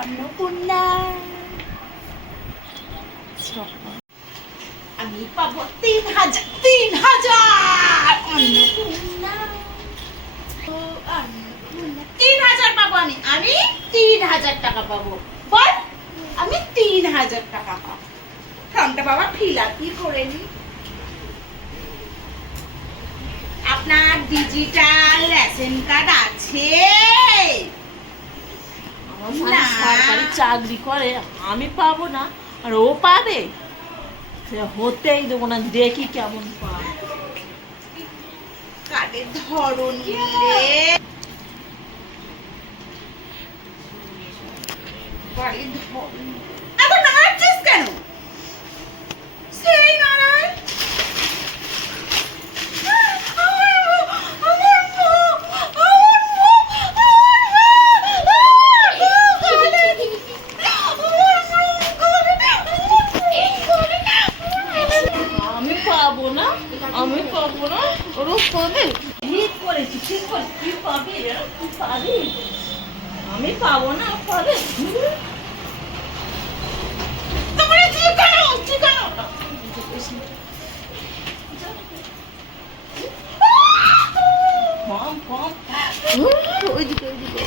অন্নপূর্ণা। আমি পাবো 3000 অন্নপূর্ণা। 3000 পাবো আমি 3000 টাকা পাবো। বল আমি 3000 টাকা পাবো। ফর্মটা বাবা ফিল আপ করে নি। আপনার ডিজিটাল রেশন কার্ড আছে? না, সরকারি চাকরি করে, আমি পাবো না আর ও পাবে? হতেই দেবো না, দেখি কেমন পাবে। কার্ডের ধরন নিলে বাড়ির ধরন এত নাড়াচ্ছিস কেন? সেই নাড়াই আমি পাবো না, আমি পাবো না, ওরও পাবে। ঠিক করেছি, ঠিক করেছি, তুই পাবি, তুই পাবি। আমি পাবো না, পাবে। কম কম ওইদিকে ওইদিকে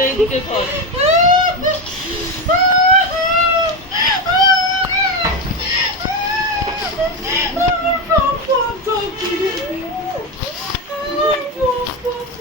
ওইদিকে কর।